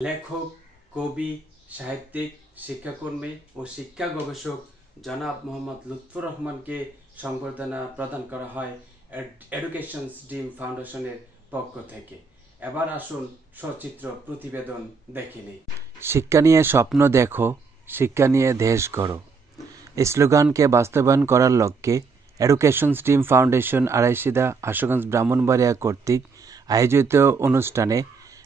লেখক, কবি, সাহিত্যিক, শিক্ষাকর্মী ও শিক্ষা গবেষক জনাব মোহাম্মদ লুৎফর রহমানকে সংবর্ধনা প্রদান করা হয় এডুকেশন ড্রিম ফাউন্ডেশনের পক্ষ থেকে। এবার আসুন সচিত্র প্রতিবেদন দেখে নিই। শিক্ষা নিয়ে স্বপ্ন দেখো, শিক্ষা নিয়ে দেশ গড়ো। এই স্লোগানকে বাস্তবায়ন করার লক্ষ্যে education dream foundation Araishidha Ashuganj Brahmanbaria কর্তৃক আয়োজিত অনুষ্ঠানে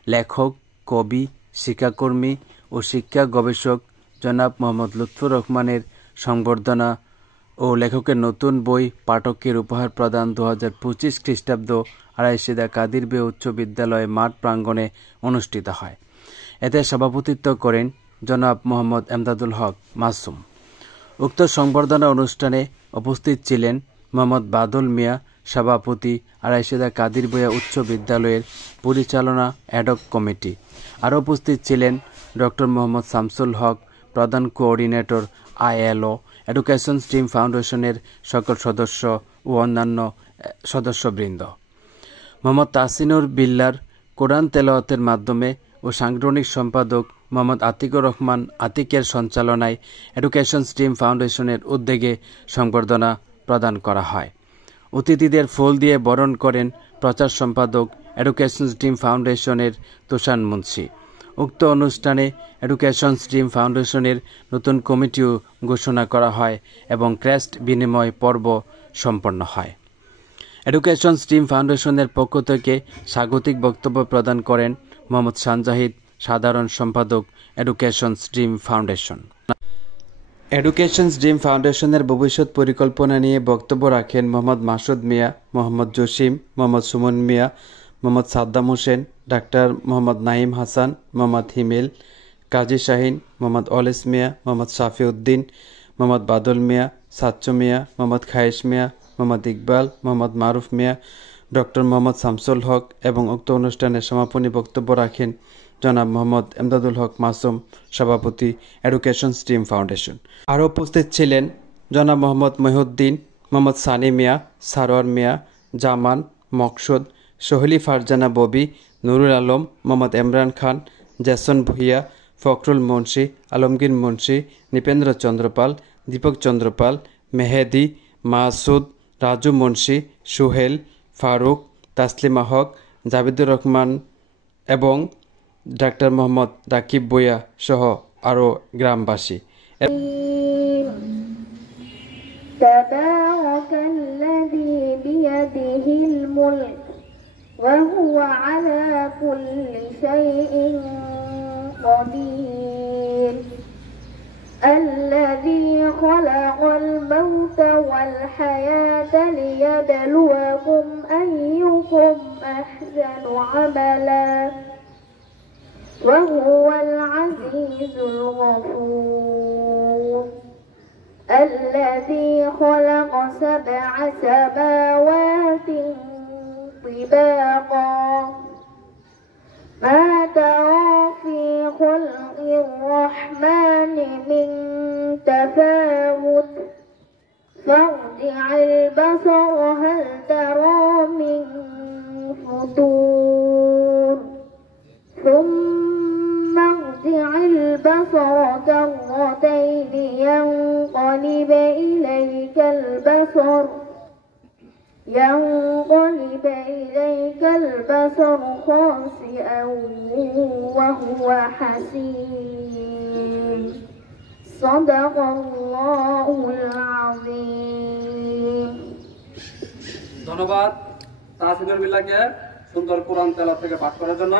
লেখক, কবি, শিক্ষাকর্মী ও শিক্ষা গবেষক জনাব মোহাম্মদ লুৎফর রহমানের সংবর্ধনা ও লেখকের নতুন বই পাঠকের উপহার প্রদান 2025 খ্রিস্টাব্দ আড়াইশিদা কাদির বে উচ্চ বিদ্যালয় মাঠ প্রাঙ্গণে অনুষ্ঠিত হয়। এতে সভাপতিত্ব করেন জনাব মোহাম্মদ এমদাদুল হক মাসুম। উক্ত সংবর্ধনা অনুষ্ঠানে উপস্থিত ছিলেন মোহাম্মদ বাদল মিয়া, সভাপতি, আড়াইশিদা কাদির ভূঁইয়া উচ্চ বিদ্যালয়ের পরিচালনা অ্যাডক কমিটি। আরও উপস্থিত ছিলেন ডক্টর মোহাম্মদ শামসুল হক, প্রধান কোঅর্ডিনেটর ILO, এডুকেশন ড্রিম ফাউন্ডেশনের সকল সদস্য ও অন্যান্য সদস্যবৃন্দ। মোহাম্মদ তাসিনুর বিল্লার কোরআন তেলাওয়াতের মাধ্যমে ও সাংগঠনিক সম্পাদক মোহাম্মদ আতিকুর রহমান আতিকের সঞ্চালনায় এডুকেশন ড্রিম ফাউন্ডেশনের উদ্যোগে সংবর্ধনা প্রদান করা হয়। অতিথিদের ফুল দিয়ে বরণ করেন প্রচার সম্পাদক এডুকেশন ড্রিম ফাউন্ডেশনের তুষার মুন্সি। উক্ত অনুষ্ঠানে এডুকেশন ড্রিম ফাউন্ডেশনের নতুন কমিটিও ঘোষণা করা হয় এবং ক্রেস্ট বিনিময় পর্ব সম্পন্ন হয়। এডুকেশন ড্রিম ফাউন্ডেশনের পক্ষ থেকে স্বাগতিক বক্তব্য প্রদান করেন মোহাম্মদ শানজাহিদ, সাধারণ সম্পাদক education dream foundation. Education dream ফাউন্ডেশনের ভবিষ্যৎ পরিকল্পনা নিয়ে বক্তব্য রাখেন মোহাম্মদ মাসুদ মিয়া, মোহাম্মদ জসিম, মোহাম্মদ সুমন মিয়া, মোহাম্মদ সাদ্দাম হোসেন, ডাক্তার মোহাম্মদ নাইম হাসান, মোহাম্মদ হিমেল, কাজী শাহিন, মোহাম্মদ অলেস মিয়া, মোহাম্মদ শাফি উদ্দিন, মোহাম্মদ বাদল মিয়া, সাচ্চু মিয়া, মোহাম্মদ খায়েশ মিয়া, মোহাম্মদ ইকবাল, মোহাম্মদ মারুফ মিয়া, ডক্টর মোহাম্মদ শামসুল হক এবং উক্ত অনুষ্ঠানে সমাপনী বক্তব্য রাখেন জনাব মোহাম্মদ এমদাদুল হক মাসুম, সভাপতি এডুকেশন ড্রিম ফাউন্ডেশন। আরও উপস্থিত ছিলেন জনাব মোহাম্মদ মহিউদ্দিন, মোহাম্মদ সানি মিয়া, সারোয়ার মিয়া, জামান, মকসুদ, সোহেলি ফারজানা ববি, নুরুল আলম, মোহাম্মদ ইমরান খান, জেসন ভুইয়া, ফখরুল মুন্সি, আলমগীর মুন্সি, নৃপেন্দ্র চন্দ্রপাল, দীপক চন্দ্রপাল, মেহেদি, মাসুদ, রাজু মুন্সি, সুহেল, ফারুক, তাসলিমা হক, জাবিদুর রহমান এবং ডাক্তার মোহাম্মদ রাকিব ভূঁইয়া সহ আরও গ্রামবাসী। তাবারাকাল্লাযী বিয়াদিহিল মুলক ওয়া হুয়া আলা কুল্লি শাইইন কাদির الذي خلق الموت والحياة ليبلوكم أيكم أحسن عملا وهو العزيز الغفور الذي خلق 7 سماوات طباقا ما ترى في خلق الرحمن من تفاوت فارجع البصر هل ترى من فطور ثم ارجع البصر كرتين ينقلب إليك البصر خاسئا وهو حسير صدق الله العظيم। ধন্যবাদ তাসিনুর বিল্লাহকে সুন্দর কোরআন তেলাওয়াত থেকে পাঠ করার জন্য।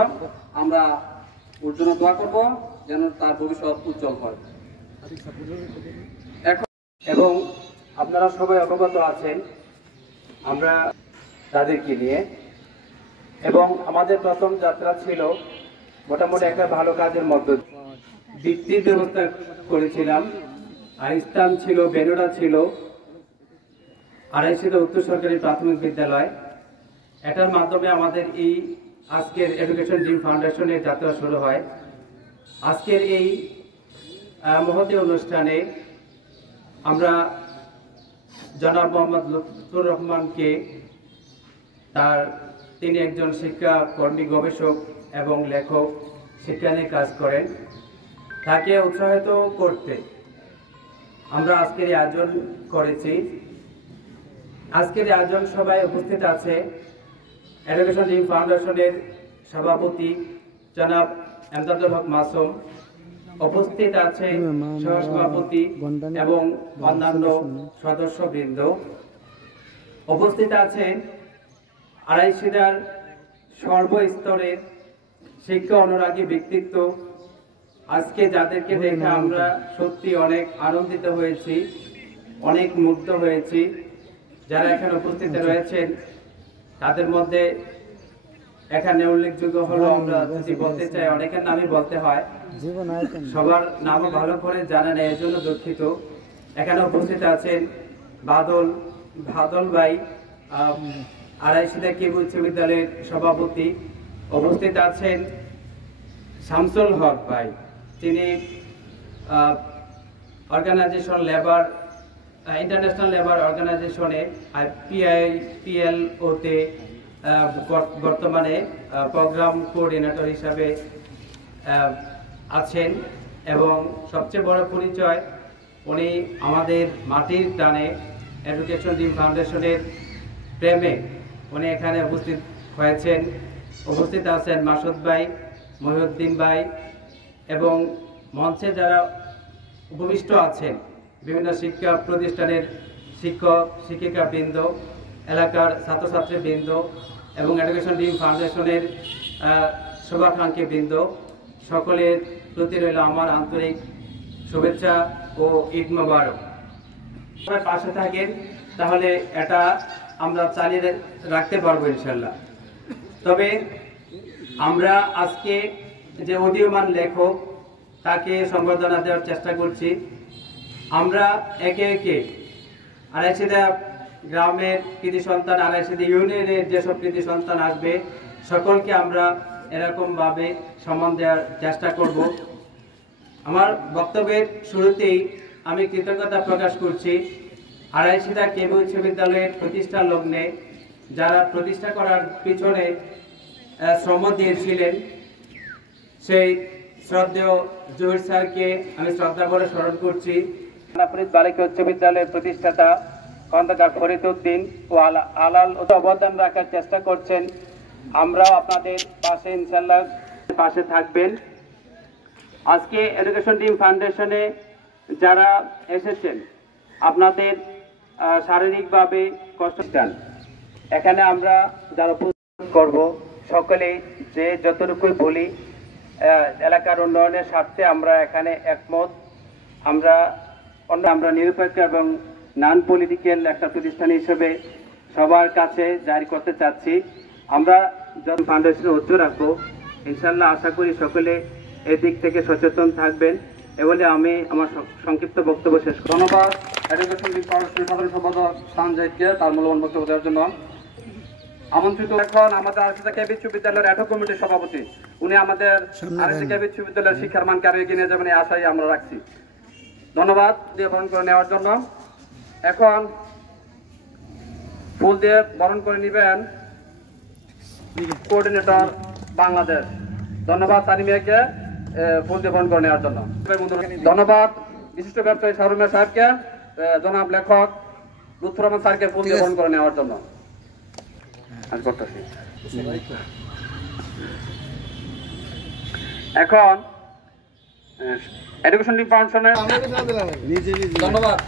আমরা ওর জন্য দোয়া করব যেন তার ভবিষ্যৎ উজ্জ্বল হয়। এবং আপনারা সবাই অবগত আছেন আমরা তাদেরকে নিয়ে, এবং আমাদের প্রথম যাত্রা ছিল মোটামুটি একটা ভালো কাজের মধ্যে বৃত্তির ব্যবস্থা করেছিলাম। আর স্থান ছিল বেনুড়া, ছিল আড়াইশিদা উত্তর সরকারি প্রাথমিক বিদ্যালয়। এটার মাধ্যমে আমাদের এই আজকের এডুকেশন ড্রিম ফাউন্ডেশনের যাত্রা শুরু হয়। আজকের এই মহতী অনুষ্ঠানে আমরা জনাব মোহাম্মদ লুৎফর রহমানকে তিনি একজন শিক্ষা কর্মী, গবেষক এবং লেখক, শিক্ষা নিয়ে কাজ করেন, তাকে উৎসাহিত করতে আমরা আজকের এই আয়োজন করেছি। আজকের এই আয়োজন সভায় উপস্থিত আছে এডুকেশন ড্রিম ফাউন্ডেশনের সভাপতি জনাব এমদাদুল হক মাসুম, উপস্থিত আছে সহসভাপতি এবং অন্যান্য সদস্যবৃন্দ, উপস্থিত আছেন আড়াইশিরার সর্বস্তরের শিক্ষা অনুরাগী ব্যক্তিত্ব। আজকে যাদেরকে দেখে আমরা সত্যি অনেক আনন্দিত হয়েছি, অনেক মুগ্ধ হয়েছি। যারা এখানে উপস্থিত রয়েছেন তাদের মধ্যে এখানে উল্লেখযোগ্য হলো, আমরা যদি বলতে চাই অনেকের নামই বলতে হয়, সবার নামও ভালো করে জানা নেই, এর জন্য দুঃখিত। এখানে উপস্থিত আছেন বাদল ভাই, আড়াইশিরা কেবি উচ্চ বিদ্যালয়ের সভাপতি। উপস্থিত আছেন শামসুল হক ভাই, তিনি অর্গানাইজেশন লেবার ইন্টারন্যাশনাল লেবার অর্গানাইজেশনে PILO-তে বর্তমানে প্রোগ্রাম কোঅর্ডিনেটর হিসাবে আছেন। এবং সবচেয়ে বড় পরিচয়, উনি আমাদের মাটির টানে এডুকেশন ড্রিম ফাউন্ডেশনের প্রেমে উনি এখানে উপস্থিত হয়েছেন। উপস্থিত আছেন মাসুদ ভাই, মহিউদ্দিন ভাই এবং মঞ্চে যারা উপবিষ্ট আছেন বিভিন্ন শিক্ষা প্রতিষ্ঠানের শিক্ষক শিক্ষিকা বৃন্দ, এলাকার ছাত্রছাত্রী বৃন্দ এবং এডুকেশন ড্রিম ফাউন্ডেশনের শুভাকাঙ্ক্ষী বৃন্দ, সকলের প্রতি রইল আমার আন্তরিক শুভেচ্ছা ও ঈদ মোবারক। পাশে থাকেন তাহলে এটা আমরা চালিয়ে রাখতে পারবো ইনশাল্লাহ। তবে আমরা আজকে যে উদীয়মান লেখক তাকে সম্বর্ধনা দেওয়ার চেষ্টা করছি। আমরা একে একে আড়াইশিরা গ্রামের কৃতি সন্তান, আড়াইশিরা ইউনিয়নের যেসব কৃতি সন্তান আসবে সকলকে আমরা এরকমভাবে সম্মান দেওয়ার চেষ্টা করব। আমার বক্তব্যের শুরুতেই আমি কৃতজ্ঞতা প্রকাশ করছি আড়াইশিরা কেবি উচ্চ বিদ্যালয়ের প্রতিষ্ঠা লগ্নে যারা প্রতিষ্ঠা করার পিছনে শ্রম দিয়েছিলেন, সেই শ্রদ্ধেয় জহির স্যারকে আমি শ্রদ্ধা করে স্মরণ করছি। বালিকা উচ্চ বিদ্যালয়ের প্রতিষ্ঠাতা খন্দকার ফরিদ উদ্দিন ও আলাল অবদান রাখার চেষ্টা করছেন। আমরাও আপনাদের পাশে ইনশাল্লাহ পাশে থাকবেন। আজকে এডুকেশন ড্রিম ফাউন্ডেশনে যারা এসেছেন আপনাদের শারীরিকভাবে কষ্ট দেন, এখানে আমরা যারা উপস্থিত করব সকলেই যে যতটুকুই বলি এলাকার উন্নয়নের স্বার্থে আমরা এখানে একমত। আমরা নিরপেক্ষ এবং নন পলিটিক্যাল একটা প্রতিষ্ঠান হিসেবে সবার কাছে জারি করতে চাচ্ছি। আমরা যত ফাউন্ডেশনে উদ্যোগ রাখবো ইনশাল্লাহ, আশা করি সকলে এদিক থেকে সচেতন থাকবেন। এ বলে আমি আমার সংক্ষিপ্ত বক্তব্য শেষ করি। ধন্যবাদ এডুকেশন ড্রিম ফাউন্ডেশনের সাধারণ সম্পাদক সানজাইদকে তার মূল্যবান বক্তব্য দেওয়ার জন্য। আমন্ত্রিত এখন আমাদের আড়াইশিরা কেবি উচ্চ বিদ্যালয়ের অ্যাডহক কমিটির সভাপতি, উনি আমাদের আড়াইশিরা কেবি উচ্চ বিদ্যালয়ের শিক্ষার মানকে আরো এগিয়ে নিয়ে যাবেন এই আশাই আমরা রাখছি। ধন্যবাদ দিয়ে বরণ করে নেওয়ার জন্য। এখন ফুল দিয়ে বরণ করে নেবেন কোঅর্ডিনেটর বাংলাদেশ। ধন্যবাদ তানিমিয়াকে ফুল দিয়ে বরণ করে নেওয়ার জন্য। ধন্যবাদ বিশিষ্ট ব্যবসায়ী শাহরুমিয়া সাহেবকে, জনাব লেখক লুৎফর রহমান স্যারকে ফুল দিয়ে বরণ করে নেওয়ার জন্য। এখন এডুকেশন ড্রিম ফাউন্ডেশনের ধন্যবাদ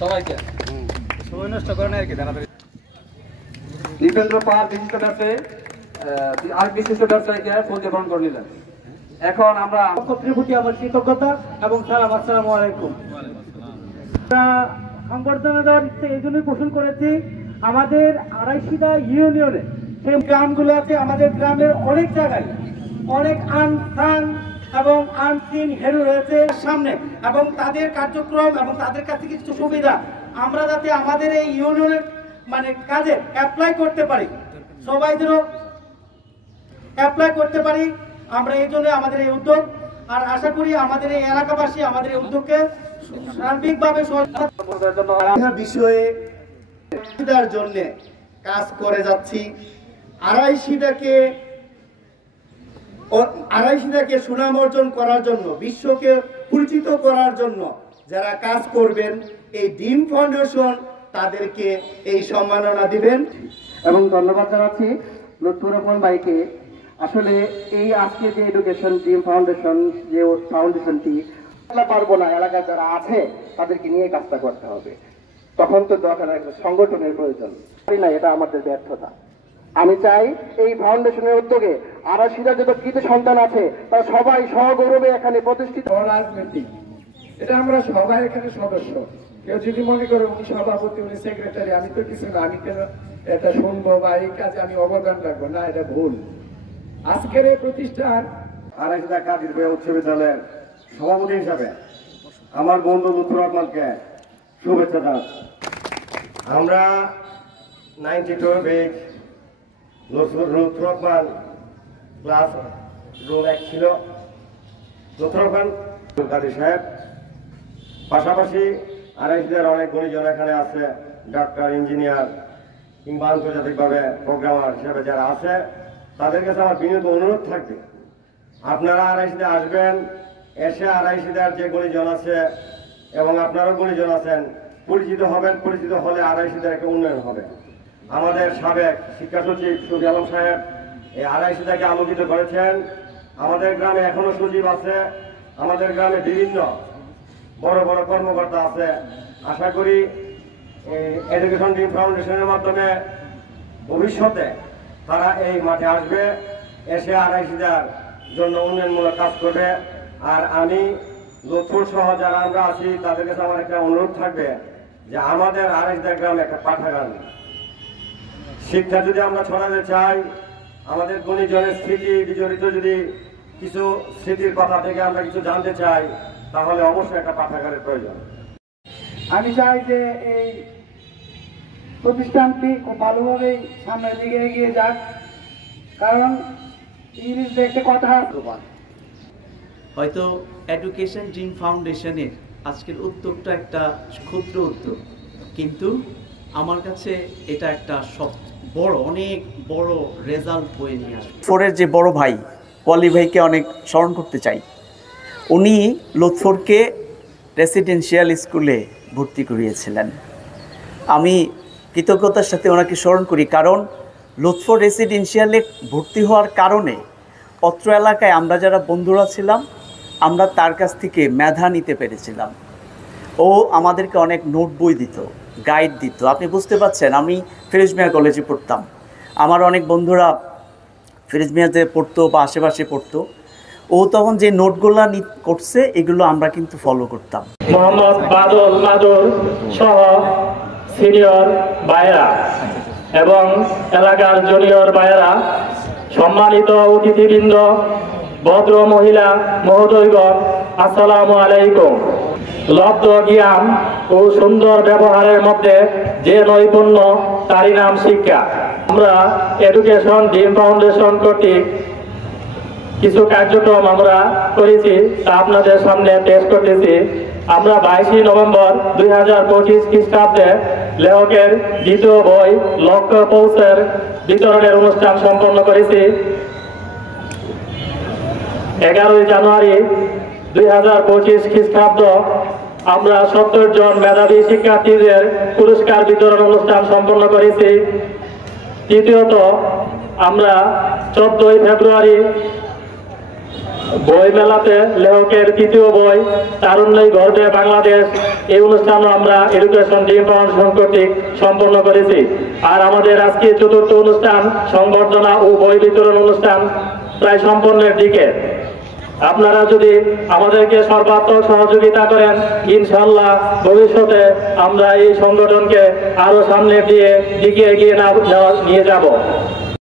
সবাইকে। দীপেন্দ্র পাল বিশিষ্ট ব্যবসায়ী আর বিশিষ্ট ব্যবসায়ীকে ফুল দিয়ে বরণ করে নিলেন। এখন আমরা প্রতি আমার কৃতজ্ঞতা এবং সালাম। আসসালামু আলাইকুম। সংবর্ধনা দেওয়ার ইচ্ছে এই জন্যই পোষণ করেছি, আমাদের আড়াইশিরা ইউনিয়নে সেই গ্রামগুলো আছে, আমাদের গ্রামের অনেক জায়গায় অনেক আনসাং এবং আনসিন হিরো রয়েছে সামনে, এবং তাদের কার্যক্রম এবং তাদের কাছে কিছু সুবিধা আমরা যাতে আমাদের এই ইউনিয়নের কাজে অ্যাপ্লাই করতে পারি, সবাই যেন অ্যাপ্লাই করতে পারি, আমরা এই জন্য আমাদের এই উদ্যোগ। আর আশা করি আমাদের এই এলাকাবাসী আমাদের এই উদ্যোগকে সার্বিকভাবে বিষয়ে জন্য কাজ করে যাচ্ছি। আড়াইশিটাকে আড়াইশিদাকে সুনাম অর্জন করার জন্য, বিশ্বকে পরিচিত করার জন্য যারা কাজ করবেন, এই ডিম ফাউন্ডেশন তাদেরকে এই সম্মাননা দিবেন। এবং ধন্যবাদ জানাচ্ছি লুৎফর রহমান ভাইকে। আসলে এই আজকে যে এডুকেশন ড্রিম ফাউন্ডেশন, যে ফাউন্ডেশনটি পারবো না, এলাকায় যারা আছে তাদেরকে নিয়ে কাজটা করতে হবে, তখন তো দরকার একটা সংগঠনের প্রয়োজন না, এটা আমাদের ব্যর্থতা। আমি চাই এই ফাউন্ডেশনের উদ্যোগে আড়াইশিটা যত কৃত সন্তান আছে তারা সবাই সগৌরবে এখানে প্রতিষ্ঠিত। রাজনীতি এটা আমরা সবাই এখানে সদস্য। কেউ যদি মনে করে উনি সভাপতি, উনি সেক্রেটারি, আমি তো কিছু না, আমি কেন এটা শুনবো বা এই কাজে আমি অবদান রাখবো না, এটা ভুল। আজকের এই প্রতিষ্ঠান আড়াইশিদা কাদির ভাই উচ্চ বিদ্যালয়ের সভাপতি হিসাবে আমার বন্ধু লুৎফর রহমানকে শুভেচ্ছা জানাচ্ছি। আমরা 92 বেচ লুৎফর রহমান ক্লাস রুল 1 ছিল। লুৎফর রহমান কাদির সাহেব, পাশাপাশি আড়াইশিদার অনেক গুণীজন এখানে আছে, ডাক্তার, ইঞ্জিনিয়ার কিংবা আন্তর্জাতিকভাবে প্রোগ্রামার হিসেবে যারা আছে, তাদের কাছে আমার বিনীত অনুরোধ থাকবে, আপনারা আড়াইশিদা আসবেন, এসে আড়াইশিদার যে গুণীজন আছে এবং আপনারও গুণীজন আছেন, পরিচিত হবেন। পরিচিত হলে আড়াইশিদার একটা উন্নয়ন হবে। আমাদের সাবেক শিক্ষা সচিব সুবি আলম সাহেব এই আড়াইশিদাকে আলোকিত করেছেন। আমাদের গ্রামে এখনো সচিব আছে, আমাদের গ্রামে বিভিন্ন বড় বড় কর্মকর্তা আছে। আশা করি এই এডুকেশন ড্রিম ফাউন্ডেশনের মাধ্যমে ভবিষ্যতে তারা এই মাঠে আসবে, এসে আড়াইশিদার জন্য উন্নয়নমূলক কাজ করবে। আর আমি লুৎফর সহ যারা আমরা আছি তাদের কাছে আমার একটা অনুরোধ থাকবে যে আমাদের আড়াইশিদা গ্রামে একটা পাঠাগার, শিক্ষা যদি আমরা ছড়াতে চাই, আমাদের গুণীজনের স্মৃতি বিজড়িত যদি কিছু স্মৃতির কথা থেকে আমরা কিছু জানতে চাই, তাহলে অবশ্যই একটা পাঠাগারের প্রয়োজন। আমি চাই যে এই প্রতিষ্ঠানটি খুব ভালোভাবেই সামনের দিকে এগিয়ে যাক, কারণ ইংলিশে একটা কথা আছে, হয়তো এডুকেশন ড্রিম ফাউন্ডেশনের আজকের উদ্যোগটা একটা ক্ষুদ্র উদ্যোগ, কিন্তু আমার কাছে এটা একটা অনেক বড় রেজাল্ট বয়ে নিয়ে আসবে। লুৎফরের যে বড় ভাই পলি ভাইকে অনেক স্মরণ করতে চাই। উনি লুৎফরকে রেসিডেন্সিয়াল স্কুলে ভর্তি করিয়েছিলেন। আমি কৃতজ্ঞতার সাথে ওনাকে স্মরণ করি, কারণ লুৎফর রেসিডেন্সিয়ালে ভর্তি হওয়ার কারণে অত্র এলাকায় আমরা যারা বন্ধুরা ছিলাম, আমরা তার কাছ থেকে মেধা নিতে পেরেছিলাম। ও আমাদেরকে অনেক নোট বই দিত, গাইড দিত। আপনি বুঝতে পারছেন, আমি ফিরোজ মিয়া কলেজে পড়তাম, আমার অনেক বন্ধুরা ফিরোজ মিয়াতে পড়তো বা আশেপাশে পড়তো। ও তখন যে নোটগুলো করছে এগুলো আমরা কিন্তু ফলো করতাম। মোহাম্মদ বাদল মাদুর সহ সিনিয়র ভাইয়েরা এবং এলাকার জুনিয়র ভাইয়েরা, সম্মানিত অতিথিবৃন্দ, ভদ্র মহিলা মহোদয়গণ, আসসালামু আলাইকুম। লব্ধ জ্ঞান ও সুন্দর ব্যবহারের মধ্যে যে নৈপুণ্য, তারই নাম শিক্ষা। আমরা এডুকেশন ড্রিম ফাউন্ডেশন কর্তৃক কিছু কার্যক্রম আমরা করেছি, তা আপনাদের সামনে পেশ করতেছি। আমরা 22 নভেম্বর 2025 খ্রিস্টাব্দে লেখকের দ্বিতীয় বই লক্ষ্য পৌঁছের বিতরণের অনুষ্ঠান সম্পন্ন করেছি। 11 জানুয়ারি 2025 খ্রিস্টাব্দ আমরা 70 জন মেধাবী শিক্ষার্থীদের পুরস্কার বিতরণ অনুষ্ঠান সম্পন্ন করেছি। তৃতীয়ত, আমরা 14 ফেব্রুয়ারি বই মেলাতে লেখকের তৃতীয় বই তারুণ্যই গর্বে বাংলাদেশ, এই অনুষ্ঠানও আমরা এডুকেশন ড্রিম ফাউন্ডেশন কর্তৃক সম্পন্ন করেছি। আর আমাদের আজকে চতুর্থ অনুষ্ঠান সংবর্ধনা ও বই বিতরণ অনুষ্ঠান প্রায় সম্পন্নের দিকে। আপনারা যদি আমাদেরকে সর্বাত্মক সহযোগিতা করেন, ইনশাআল্লাহ ভবিষ্যতে আমরা এই সংগঠনকে আরো সামনের দিকে এগিয়ে নিয়ে যাব।